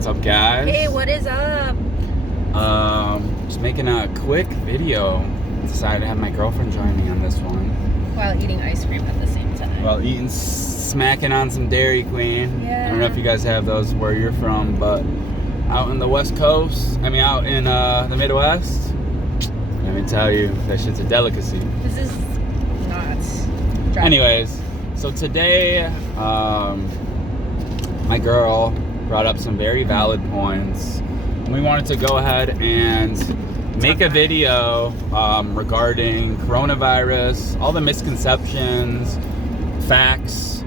What's up, guys? Hey, what is up? Just making a quick video. Decided to have my girlfriend join me on this one. While eating ice cream at the same time. While smacking on some Dairy Queen. Yeah. I don't know if you guys have those where you're from, but out in the West Coast, out in the Midwest, let me tell you, that shit's a delicacy. This is not. Anyways, so today, my girl brought up some very valid points. We wanted to go ahead and make a video regarding coronavirus, all the misconceptions, facts,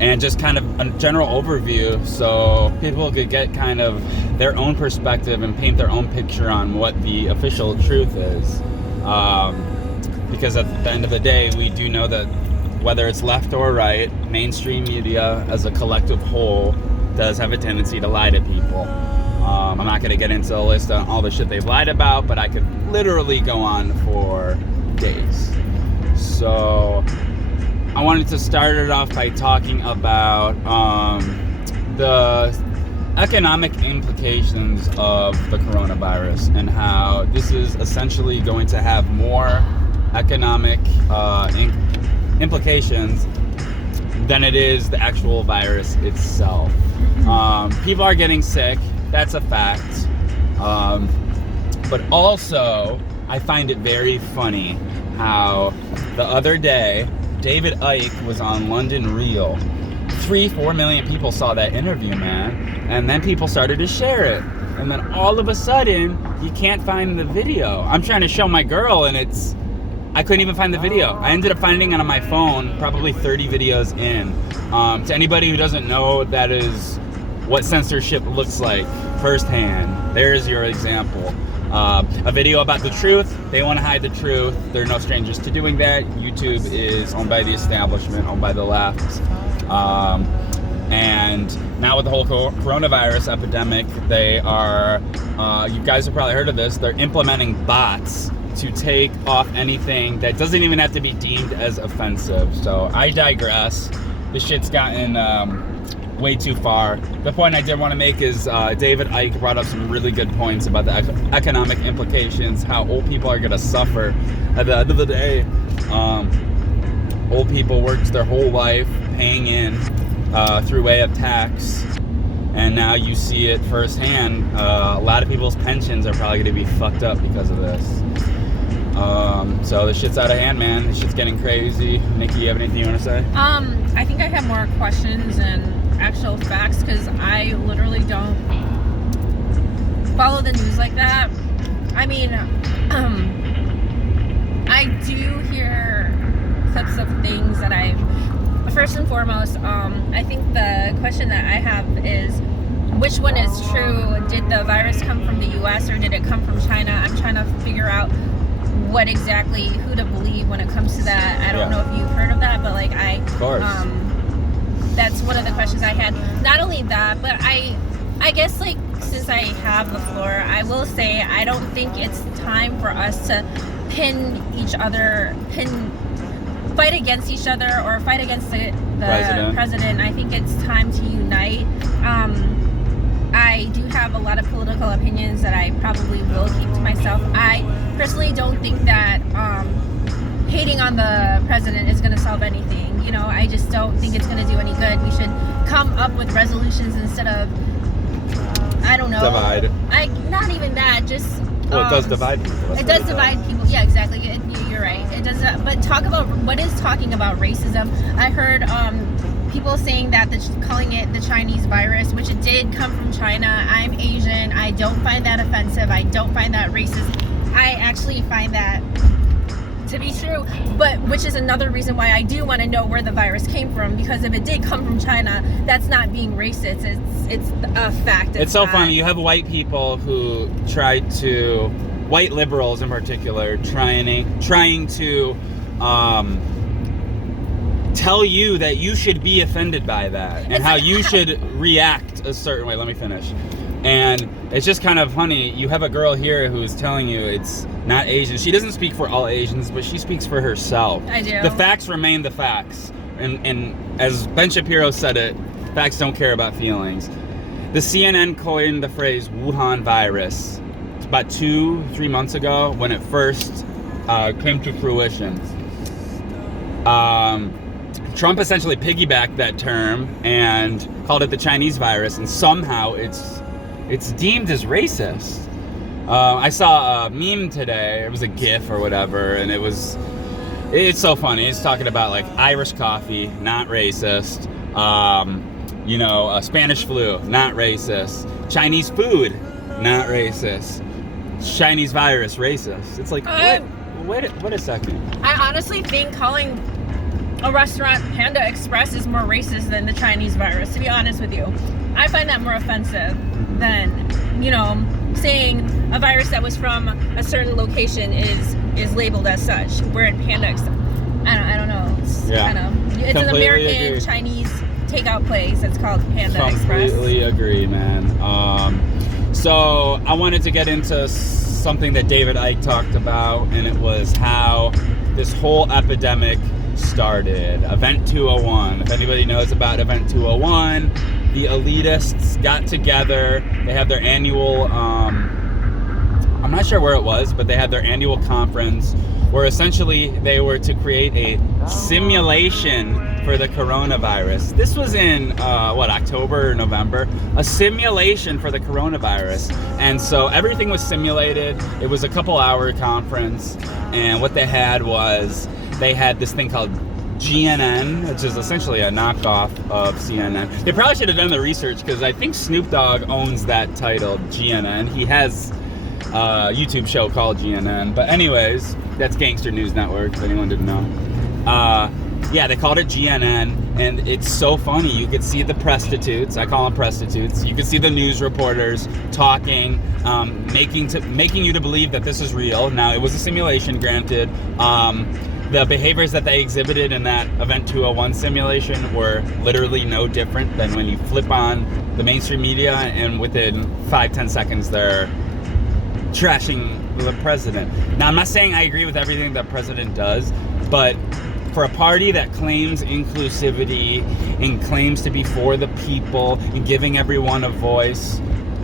and just kind of a general overview so people could get kind of their own perspective and paint their own picture on what the official truth is. Because at the end of the day, we do know that whether it's left or right, mainstream media as a collective whole does have a tendency to lie to people. I'm not going to get into a list on all the shit they've lied about, but I could literally go on for days. So I wanted to start it off by talking about the economic implications of the coronavirus and how this is essentially going to have more economic implications than it is the actual virus itself. People are getting sick, that's a fact. But also, I find it very funny how the other day, David Icke was on London Real. 3-4 million people saw that interview, man. And then people started to share it. And then all of a sudden, you can't find the video. I'm trying to show my girl and I couldn't even find the video. I ended up finding it on my phone, probably 30 videos in. To anybody who doesn't know, that is what censorship looks like firsthand. There's your example. A video about the truth, they want to hide the truth. They're no strangers to doing that. YouTube is owned by the establishment, owned by the left. And now with the whole coronavirus epidemic, they are, you guys have probably heard of this, they're implementing bots to take off anything that doesn't even have to be deemed as offensive. So I digress. This shit's gotten way too far. The point I did want to make is David Icke brought up some really good points about the economic implications, how old people are going to suffer at the end of the day. Old people worked their whole life paying in through way of tax, and now you see it firsthand. A lot of people's pensions are probably going to be fucked up because of this. So this shit's out of hand, man. This shit's getting crazy. Nikki, you have anything you want to say? I think I have more questions and actual facts because I literally don't follow the news like that. I mean, I do hear clips of things that first and foremost, I think the question that I have is, which one is true? Did the virus come from the US or did it come from China? I'm trying to figure out who to believe when it comes to that. I don't know if you've heard of that, but Of course. That's one of the questions I had. Not only that, but I guess since I have the floor, I will say I don't think it's time for us to fight against each other or fight against the president. I think it's time to unite. I do have a lot of political opinions that I probably will keep to myself. I personally don't think that hating on the president is going to solve anything. I just don't think it's going to do any good. We should come up with resolutions instead of, I don't know. Divide. Not even that, just... Well, it does divide people. It does divide people. Yeah, exactly. You're right. It does. But talk about what is talking about racism. I heard people saying that calling it the Chinese virus, which it did come from China. I'm Asian. I don't find that offensive. I don't find that racist. I actually find that to be true, but which is another reason why I do want to know where the virus came from, because if it did come from China, that's not being racist. It's a fact. It's so funny. You have white people who white liberals in particular, trying to tell you that you should be offended by that and how you should react a certain way. Let me finish. And it's just kind of funny. You have a girl here who's telling you it's not Asian. She doesn't speak for all Asians, but she speaks for herself. I do. The facts remain the facts. And as Ben Shapiro said it, Facts don't care about feelings. The CNN coined the phrase Wuhan virus about 2-3 months ago when it first came to fruition. Trump essentially piggybacked that term and called it the Chinese virus, and somehow it's deemed as racist. I saw a meme today. It was a GIF or whatever, and it's so funny. It's talking about like Irish coffee, not racist. Spanish flu, not racist. Chinese food, not racist. Chinese virus, racist. It's like, wait a second. I honestly think calling a restaurant Panda Express is more racist than the Chinese virus, to be honest with you. I find that more offensive than, saying a virus that was from a certain location is labeled as such. We're at Panda Express. I don't know. It's an American agree. Chinese takeout place. It's called Panda Express. Completely agree, man. So I wanted to get into something that David Icke talked about, and it was how this whole epidemic started. Event 201. If anybody knows about Event 201, the elitists got together. They had their annual, I'm not sure where it was, but they had their annual conference where essentially they were to create a simulation for the coronavirus. This was in, October or November? A simulation for the coronavirus. And so everything was simulated. It was a couple-hour conference, and what they had was they had this thing called GNN, which is essentially a knockoff of CNN. They probably should have done the research, because I think Snoop Dogg owns that title, GNN. He has a YouTube show called GNN. But anyways, that's Gangster News Network, if anyone didn't know. They called it GNN, and it's so funny. You could see the prostitutes, I call them prostitutes. You could see the news reporters talking, making you to believe that this is real. Now, it was a simulation, granted. The behaviors that they exhibited in that Event 201 simulation were literally no different than when you flip on the mainstream media, and within 5-10 seconds they're trashing the president. Now, I'm not saying I agree with everything the president does, but for a party that claims inclusivity and claims to be for the people and giving everyone a voice,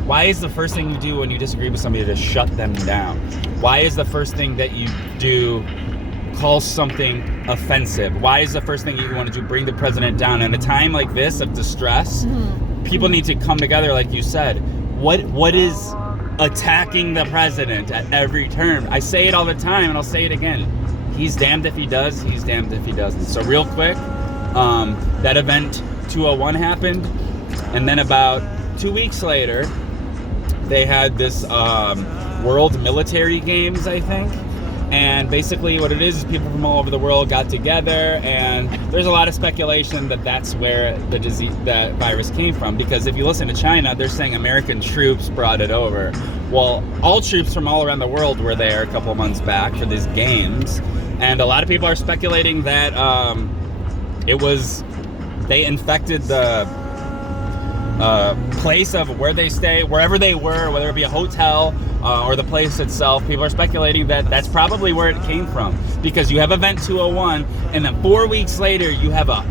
why is the first thing you do when you disagree with somebody to shut them down? Why is the first thing that you do call something offensive? Why is the first thing you want to do bring the president down? In a time like this of distress, people need to come together, like you said. What is attacking the president at every turn? I say it all the time, and I'll say it again. He's damned if he does, he's damned if he doesn't. So real quick, that Event 201 happened, and then about 2 weeks later, they had this World Military Games, I think. And basically what it is people from all over the world got together, and there's a lot of speculation that that's where that virus came from, because if you listen to China, they're saying American troops brought it over. Well, all troops from all around the world were there a couple months back for these games, and a lot of people are speculating that they infected the place of where they stay, wherever they were, whether it be a hotel or the place itself. People are speculating that that's probably where it came from, because you have Event 201, and then 4 weeks later you have a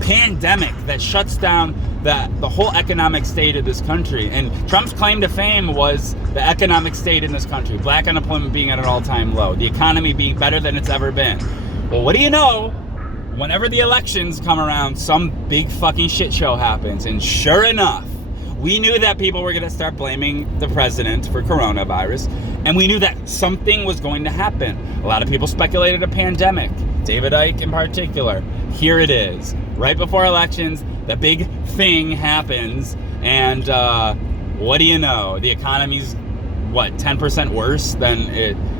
pandemic that shuts down the whole economic state of this country. And Trump's claim to fame was the economic state in this country, black unemployment being at an all-time low, the economy being better than it's ever been. Well, what do you know? Whenever the elections come around, some big fucking shit show happens. And sure enough, we knew that people were going to start blaming the president for coronavirus, and we knew that something was going to happen. A lot of people speculated a pandemic, David Icke in particular. Here it is. Right before elections, the big thing happens, and what do you know? The economy's, 10% worse than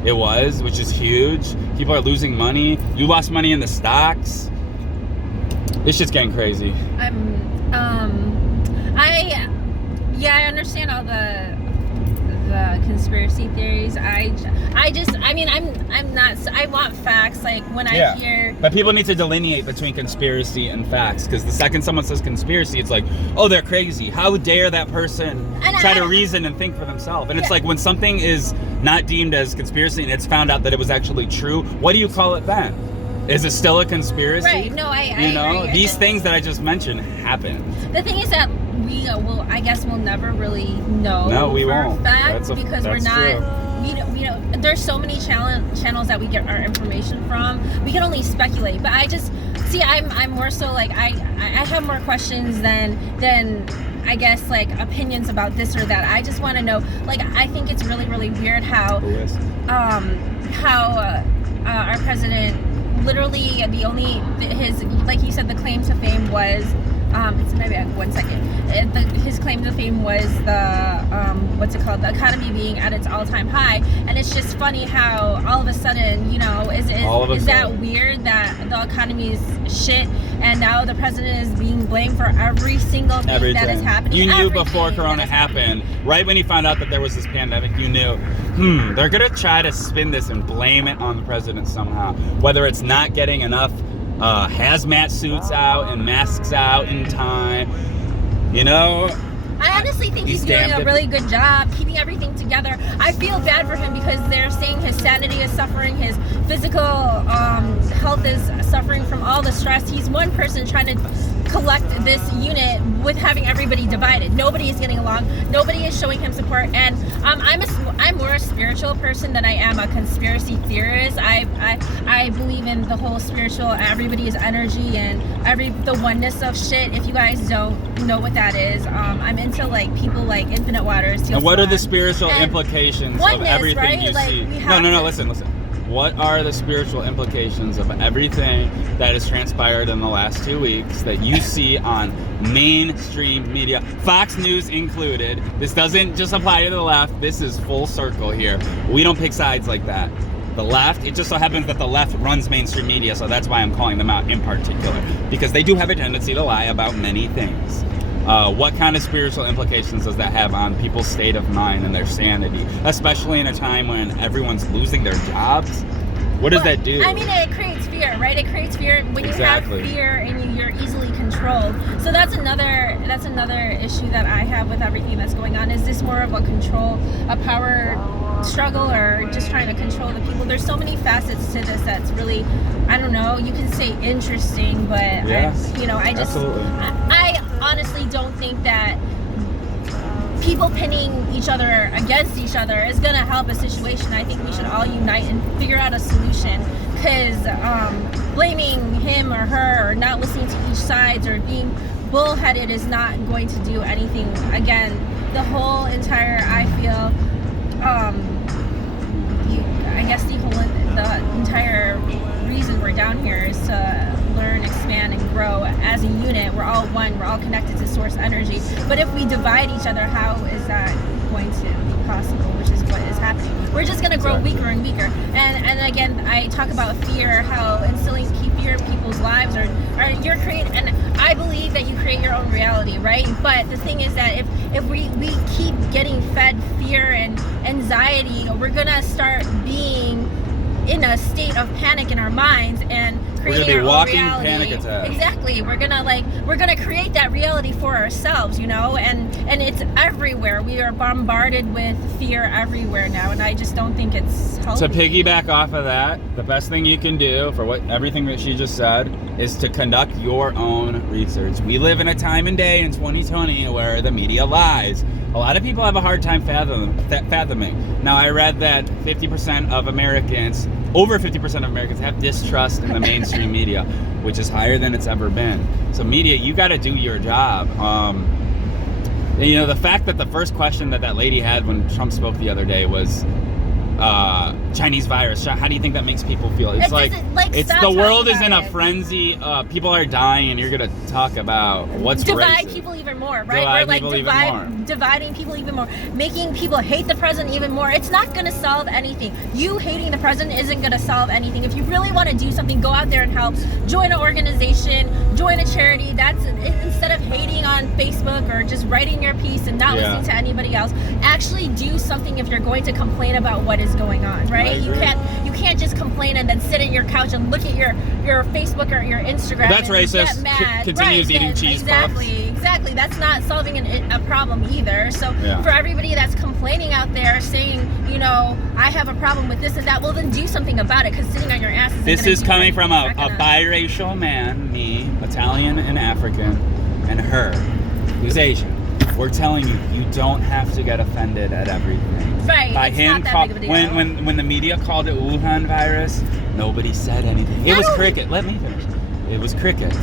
it was, which is huge. People are losing money. You lost money in the stocks. This shit's getting crazy. I understand all the conspiracy theories. I want facts. Like when I hear, but people need to delineate between conspiracy and facts, because the second someone says conspiracy, it's like, oh, they're crazy. How dare that person try to reason and think for themselves? And it's like, when something is not deemed as conspiracy and it's found out that it was actually true, what do you call it then? Is it still a conspiracy? Right. No, I agree. These things that I just mentioned happened. The thing is that I guess we'll never really know. No, we for won't. A fact because we're not. True. We don't. There's so many channels that we get our information from. We can only speculate. But I just see. I'm more so like I have more questions than I guess like opinions about this or that. I just want to know. Like I think it's really weird how our president literally his like you said, the claim to fame was it's maybe 1 second. His claim to fame was the the economy being at its all-time high, and it's just funny how all of a sudden, is that weird that the economy is shit, and now the president is being blamed for every single thing that is happening. You knew before Corona happened, right when you found out that there was this pandemic, you knew, they're gonna try to spin this and blame it on the president somehow, whether it's not getting enough hazmat suits out and masks out in time. I honestly think he's doing a really good job keeping everything together. I feel bad for him because they're saying his sanity is suffering, his physical health is suffering from all the stress. He's one person trying to collect this unit with having everybody divided. Nobody is getting along. Nobody is showing him support. And I'm more a spiritual person than I am a conspiracy theorist. I believe in the whole spiritual. Everybody is energy and the oneness of shit. If you guys don't know what that is, I'm into like people like Infinite Waters. And what are the spiritual implications of everything right? you like, see? No, listen. What are the spiritual implications of everything that has transpired in the last 2 weeks that you see on mainstream media, Fox News included? This doesn't just apply to the left. This is full circle here. We don't pick sides like that. The left, it just so happens that the left runs mainstream media, so that's why I'm calling them out in particular, because they do have a tendency to lie about many things. What kind of spiritual implications does that have on people's state of mind and their sanity, especially in a time when everyone's losing their jobs? What does that do? I mean, it creates fear, right? It creates fear when you have fear and you're easily controlled. So that's another issue that I have with everything that's going on. Is this more of a power struggle, or just trying to control the people? There's so many facets to this that's really, I don't know, you can say interesting, but I honestly don't think that people pinning each other against each other is going to help a situation. I think we should all unite and figure out a solution, because blaming him or her or not listening to each side or being bullheaded is not going to do anything. Again, the whole entire, I feel, the entire reason we're down here is to learn, expand, and grow as a unit. We're all one. We're all connected to source energy. But if we divide each other, how is that going to be possible? Which is what is happening. We're just going to grow weaker and weaker. And again, I talk about fear, how instilling fear in people's lives, or you're creating. And I believe that you create your own reality, right? But the thing is that if we keep getting fed fear and anxiety, we're gonna start being in a state of panic in our minds and creating our own reality. Panic attack. Exactly. We're gonna create that reality for ourselves, and it's everywhere. We are bombarded with fear everywhere now, and I just don't think it's healthy. To piggyback off of that, the best thing you can do for everything that she just said is to conduct your own research. We live in a time and day in 2020 where the media lies. A lot of people have a hard time fathoming. Now, I read that 50% of Americans, over 50% of Americans, have distrust in the mainstream media, which is higher than it's ever been. So media, you got to do your job. The fact that the first question that lady had when Trump spoke the other day was Chinese virus. How do you think that makes people feel? It's the world is in a frenzy. People are dying, and you're gonna talk about what's divide racist. People even more, right? Dividing people even more, making people hate the president even more. It's not gonna solve anything. You hating the president isn't gonna solve anything. If you really want to do something, go out there and help. Join an organization, join a charity. That's instead of hating on on Facebook or just writing your piece and not listening to anybody else. Actually do something if you're going to complain about what is going on, right? You can't just complain and then sit at your couch and look at your Facebook or your Instagram. That's and racist. Get mad. Continues eating cheese puffs. Exactly. That's not solving a problem either. So for everybody that's complaining out there saying, you know, I have a problem with this and that, well then do something about it, because sitting on your ass is This is coming from a biracial man, me, Italian and African, and her, who's Asian. We're telling you, you don't have to get offended at everything. Right. By it's him, not that big of a deal. when the media called it Wuhan virus, nobody said anything. It was cricket. Let me finish. It was crickets.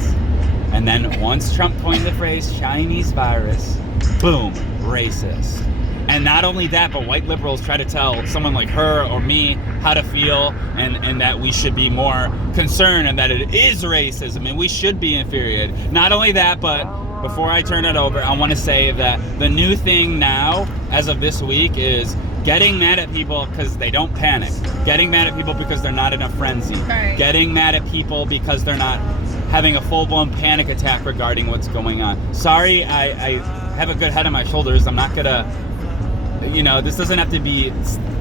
And then once Trump coined the phrase Chinese virus, boom, racist. And not only that, but white liberals try to tell someone like her or me how to feel, and that we should be more concerned and that it is racism and we should be infuriated. Not only that, but before I turn it over, I want to say that the new thing now, as of this week, is getting mad at people because they don't panic. Getting mad at people because they're not in a frenzy. Right. Getting mad at people because they're not having a full-blown panic attack regarding what's going on. Sorry, I have a good head on my shoulders. I'm not gonna, you know, this doesn't have to be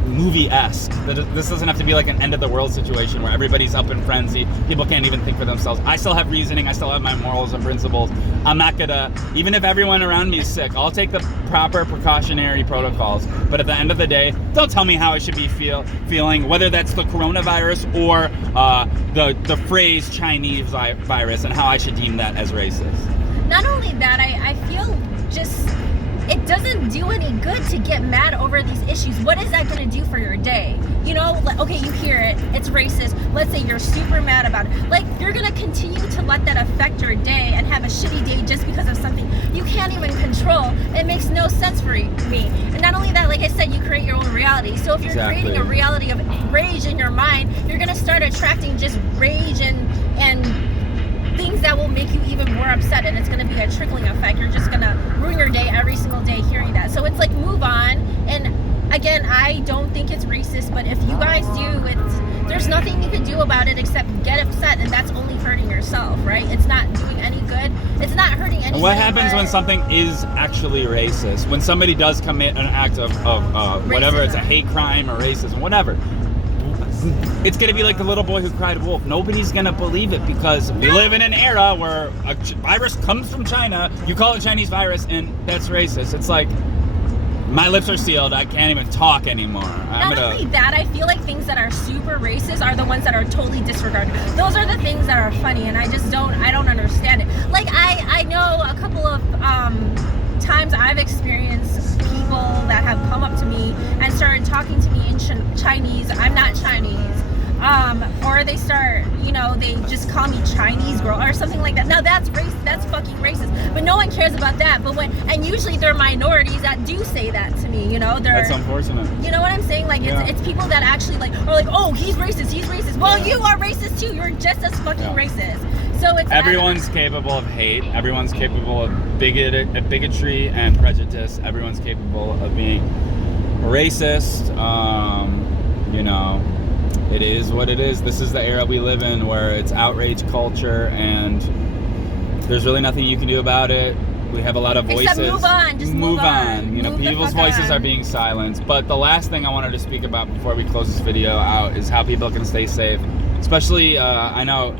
movie-esque. This doesn't have to be like an end-of-the-world situation where everybody's up in frenzy. People can't even think for themselves. I still have reasoning. I still have my morals and principles. I'm not gonna, even if everyone around me is sick, I'll take the proper precautionary protocols. But at the end of the day, don't tell me how I should be feeling, whether that's the coronavirus or the phrase Chinese virus, and how I should deem that as racist. Not only that, I feel just, it doesn't do any good to get mad over these issues. What is that going to do for your day? You know, okay, you hear it, it's racist. Let's say you're super mad about it. Like, you're going to continue to let that affect your day and have a shitty day just because of something you can't even control. It makes no sense for me. And not only that, like I said, you create your own reality. So if you're creating a reality of rage in your mind, you're going to start attracting just rage and things that will make you even more upset, and it's going to be a trickling effect. You're just going to ruin your day every single day hearing that. So it's like, move on. And again, I don't think it's racist, but if you guys do, there's nothing you can do about it except get upset, and that's only hurting yourself, right? It's not doing any good. It's not hurting anybody. What happens when something is actually racist? When somebody does commit an act of whatever, it's a hate crime or racism, whatever. It's going to be like the little boy who cried wolf. Nobody's going to believe it, because we live in an era where a virus comes from China, you call it Chinese virus, and that's racist. It's like, my lips are sealed. I can't even talk anymore. Not only that, I feel like things that are super racist are the ones that are totally disregarded. Those are the things that are funny, and I don't understand it. Like, I know a couple of times I've experienced people that have come up to me and started talking to me in Chinese. I'm not Chinese. Or they start, you know, they just call me Chinese girl or something like that. Now that's that's fucking racist. But no one cares about that. But and usually they're minorities that do say that to me, you know. That's unfortunate. You know what I'm saying? Like, it's people that actually are like, oh, he's racist. Well, you are racist too. You're just as fucking racist. So it's everyone's capable of hate. Everyone's capable of bigotry and prejudice. Everyone's capable of being racist. You know, it is what it is. This is the era we live in, where it's outrage culture, and there's really nothing you can do about it. We have a lot of voices. Except move on. Just move on. You know, people's voices are being silenced. But the last thing I wanted to speak about before we close this video out is how people can stay safe. Especially, I know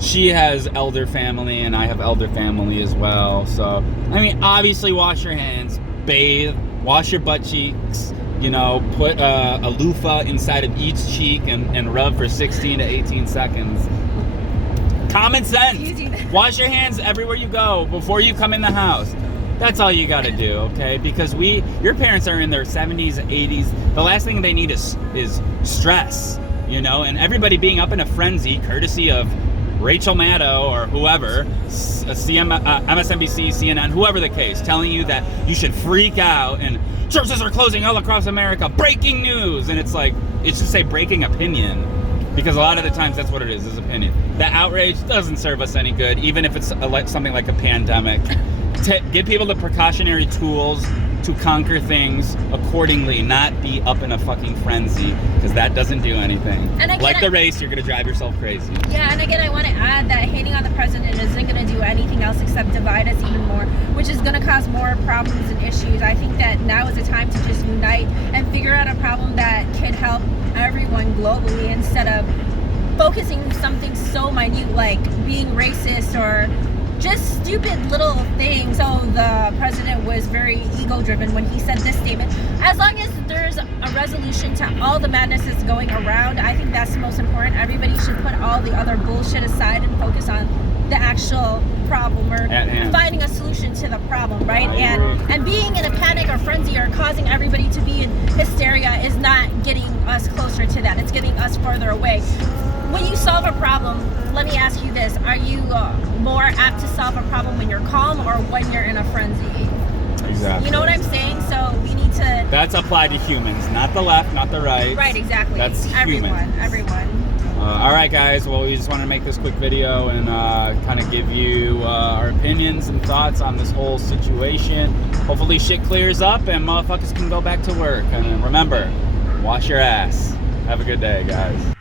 she has elder family, and I have elder family as well. So, I mean, obviously wash your hands, bathe, wash your butt cheeks, you know, put a loofah inside of each cheek and rub for 16 to 18 seconds. Common sense. Wash your hands everywhere you go before you come in the house. That's all you got to do, okay? Because your parents are in their 70s, 80s. The last thing they need is stress, you know? And everybody being up in a frenzy, courtesy of Rachel Maddow or whoever, MSNBC, CNN, whoever the case, telling you that you should freak out and churches are closing all across America, breaking news. And it's like, it should say breaking opinion, because a lot of the times that's what it is opinion. The outrage doesn't serve us any good, even if it's something like a pandemic. Give people the precautionary tools to conquer things accordingly, not be up in a fucking frenzy, because that doesn't do anything. And again, like the race, you're going to drive yourself crazy. Yeah, and again, I want to add that hating on the president isn't going to do anything else except divide us even more, which is going to cause more problems and issues. I think that now is the time to just unite and figure out a problem that can help everyone globally, instead of focusing on something so minute like being racist or just stupid little things. Oh, the president was very ego-driven when he said this statement. As long as there's a resolution to all the madness that's going around, I think that's the most important. Everybody should put all the other bullshit aside and focus on the actual problem, or finding a solution to the problem, right? And being in a panic or frenzy or causing everybody to be in hysteria is not getting us closer to that. It's getting us further away. When you solve a problem, let me ask you this: are you more apt to solve a problem when you're calm or when you're in a frenzy? Exactly. You know what I'm saying? So we need to. That's applied to humans, not the left, not the right. Right, exactly. That's everyone. All right, guys. Well, we just wanted to make this quick video and kind of give you our opinions and thoughts on this whole situation. Hopefully, shit clears up and motherfuckers can go back to work. And remember, wash your ass. Have a good day, guys.